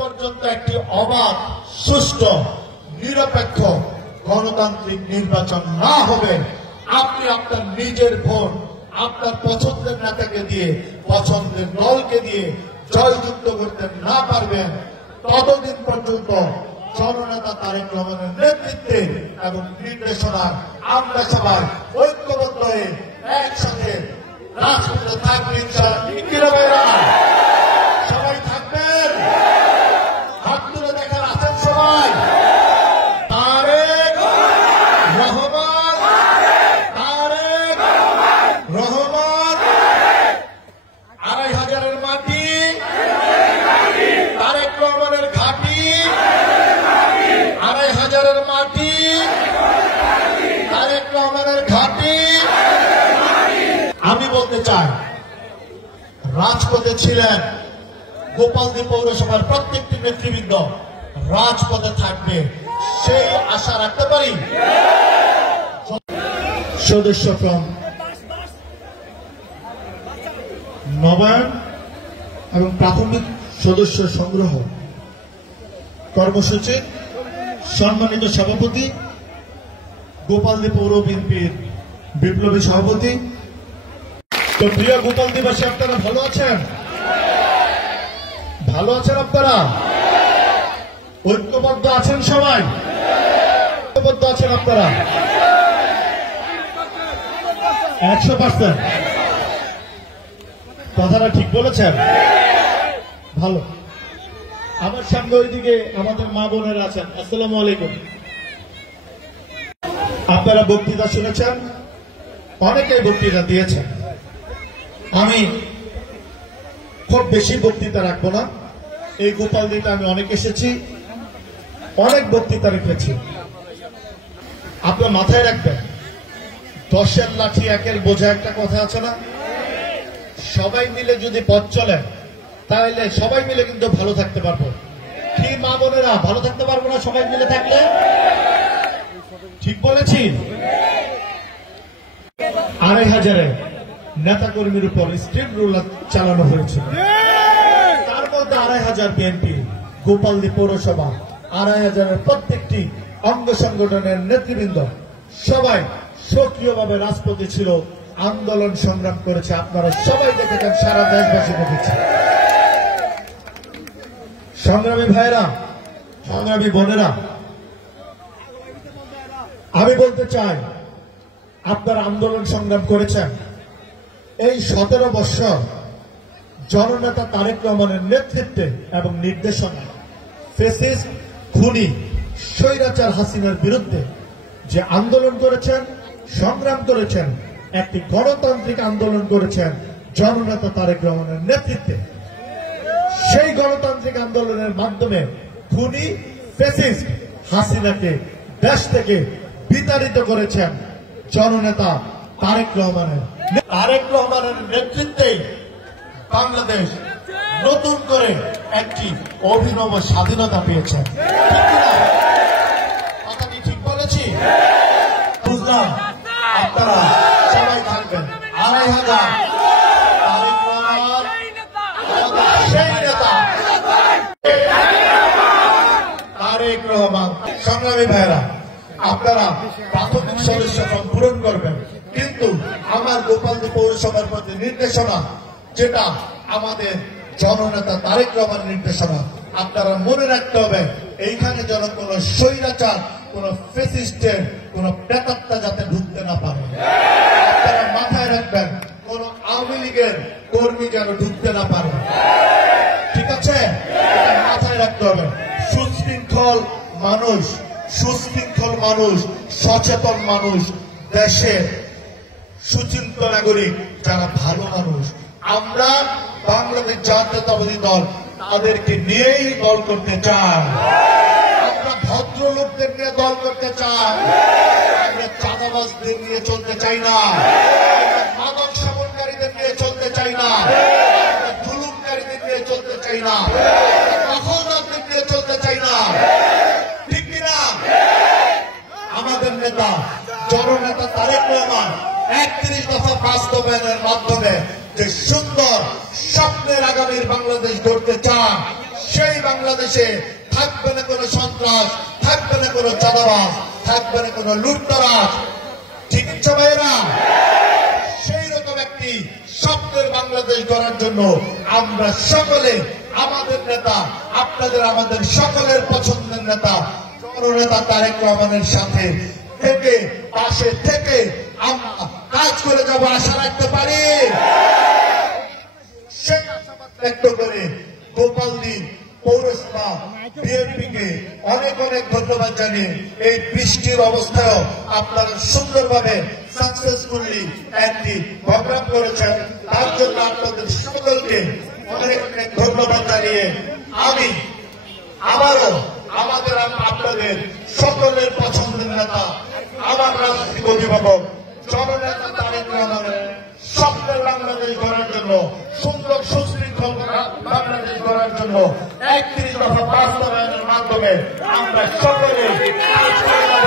পর্যন্ত একটি অবাধ, সুষ্ঠু, নিরপেক্ষ গণতান্ত্রিক নির্বাচন না হবে, আপনি আপনার নিজের ভোট আপনার পছন্দের নেতাকে দিয়ে, পছন্দের দলকে দিয়ে জয়যুক্ত করতে না পারবেন, ততদিন পর্যন্ত জননেতা তারেক রহমানের নেতৃত্বে এবং নির্দেশনায় আমরা সবাই ঐক্যবদ্ধ হয়ে একসাথে রাজপথে থাকবেন ইনশাআল্লাহ। সবাই থাকবেন, হাত তুলে দেখার আছেন সবাই। তারেক রহমান, তারেক রহমান, ২৫০০-এর মাটি, তারেক রহমানের ঘাঁটি, ২৫০০-এর মাটি, তারেক রহমানের ঘাঁটি। আমি বলতে চাই, রাজপথে ছিলেন গোপালদী পৌরসভার প্রত্যেকটি নেতৃবৃন্দ, রাজপথে থাকবে সেই আশা রাখতে পারি। সদস্য ফ্রম নবায়ন এবং প্রাথমিক সদস্য সংগ্রহ কর্মসূচি সম্মানিত সভাপতি, গোপালদী পৌর বিএনপির বিপ্লবী সভাপতি। তো প্রিয় গোপালদীবাসী, আপনারা ভালো আছেন? ভালো আছেন আপনারা? ঐক্যবদ্ধ আছেন সবাই? ঐক্যবদ্ধ আছেন আপনারা 100%? কথাটা ঠিক বলেছেন? ভালো। আমার সঙ্গে ওইদিকে আমাদের মা বোনেরা আছেন। আসসালামু আলাইকুম। আপনারা বক্তৃতা শুনেছেন, অনেকেই বক্তৃতা দিয়েছেন। আমি খুব বেশি বক্তৃতা রাখবো না। এই গোপালদীতে আমি অনেক এসেছি, অনেক বক্তৃতা রেখেছি। আপনার মাথায় রাখবেন, 10-এর লাঠি 1-এর বোঝা একটা কথা আছে না? সবাই মিলে যদি পথ চলেন, তাহলে সবাই মিলে কিন্তু ভালো থাকতে পারবো। কি মা বোনেরা, ভালো থাকতে পারবো না সবাই মিলে থাকলে? ঠিক বলেছি? ২৫০০-এ নেতা কর্মীর উপর স্ট্রিট রুল চালানো হয়েছিল। তার মধ্যে ২৫০০ বিএনপি, গোপালদী পৌরসভা, ২৫০০-এর প্রত্যেকটি অঙ্গ সংগঠনের নেতৃবৃন্দ সবাই সক্রিয়ভাবে রাজপথে ছিল, আন্দোলন সংগ্রাম করেছে। আপনারা সবাই দেখেছেন, সারা দেশবাসী দেখেছে। সংগ্রামী ভাইরা, সংগ্রামী বোনেরা, আমি বলতে চাই, আপনারা আন্দোলন সংগ্রাম করেছেন। এই 17 বছর জননেতা তারেক রহমানের নেতৃত্বে এবং নির্দেশনা ফ্যাসিস্ট, খুনি, স্বৈরাচার হাসিনার বিরুদ্ধে যে আন্দোলন করেছেন, সংগ্রাম করেছেন, একটি গণতান্ত্রিক আন্দোলন করেছেন জননেতা তারেক রহমানের নেতৃত্বে। সেই গণতান্ত্রিক আন্দোলনের মাধ্যমে খুনি ফ্যাসিস্ট হাসিনাকে দেশ থেকে বিতাড়িত করেছেন জননেতা তারেক রহমানের। তারেক রহমানের নেতৃত্বে বাংলাদেশ নতুন করে একটি অভিনব স্বাধীনতা পেয়েছে। কথা কি ঠিক বলেছি? বুঝলাম। আপনারা সবাই থাকবেন। ২৫০০ তারেক রহমান সেই নেতা, তারেক রহমান। সংগ্রামী ভাইরা, আপনারা প্রাথমিক সদস্য পূরণ করবেন, কিন্তু আমার গোপালদী পৌরসভার প্রতি নির্দেশনা, যেটা আমাদের জননেতা তারেক রহমান নির্দেশনা, আপনারা মনে রাখতে হবে, এইখানে যেন কোন স্বৈরাচার, কোন ফ্যাসিস্টের কোন প্রেতাত্মা যাতে ঢুকতে না পারে। আপনারা মাথায় রাখবেন, কোন আওয়ামী লীগের কর্মী যেন ঢুকতে না পারে। ঠিক আছে? মাথায় রাখতে হবে। সুশৃঙ্খল মানুষ, সুশৃঙ্খল মানুষ, সচেতন মানুষ, দেশের সুচিন্তিত নাগরিক, যারা ভালো মানুষ, আমরা বাংলাদেশ জাতীয়তাবাদী দল তাদেরকে নিয়েই দল করতে চাই। আমরা ভদ্রলোকদের নিয়ে দল করতে চাই। আমরা চাঁদাবাজদের নিয়ে চলতে চাই না, মাদক সেবনকারীদের নিয়ে চলতে চাই না, জুলুমকারীদের নিয়ে চলতে চাই না, দখলদারদের নিয়ে চলতে চাই না। ঠিক কিনা? আমাদের নেতা জননেতা তারেক রহমান ৩১ দফা বাস্তবায়নের মাধ্যমে যে সুন্দর স্বপ্নের আগামীর বাংলাদেশ গড়তে চান, সেই বাংলাদেশ বাংলাদেশে থাকবে না কোনো সন্ত্রাস, থাকবে না কোনো চাঁদাবাজ, থাকবে না কোনো লুটতরাজ। ঠিক আছে ভাইরা? সেই রকম একটি স্বপ্নের বাংলাদেশ গড়ার জন্য আমরা সকলে, আমাদের নেতা, আপনাদের আমাদের সকলের পছন্দের নেতা জননেতা তারেক রহমানের সাথে থেকে, পাশে থেকে আমরা কাজ করে যাব, আশা রাখতে পারি। সেই আশাবাদ ব্যক্ত করে গোপালদী পৌরসভা বিএনপিকে অনেক অনেক ধন্যবাদ জানিয়ে এই বৃষ্টির অবস্থায়ও আপনারা সুন্দরভাবে সাকসেসফুলি একটি প্রোগ্রাম করেছেন, তার জন্য আপনাদের সকলকে অনেক অনেক ধন্যবাদ জানিয়ে আমি আবারও আমাদের আপনাদের সকলের পছন্দের নেতা, আমার রাজনৈতিক অভিভাবক জননেতা তারেক রহমানের স্বপ্নের বাংলাদেশ গড়ার জন্য, সুন্দর সুশৃঙ্খল বাংলাদেশ গড়ার জন্য 31 দফা বাস্তবায়নের মাধ্যমে আমরা সকলে কাজ করে যাব।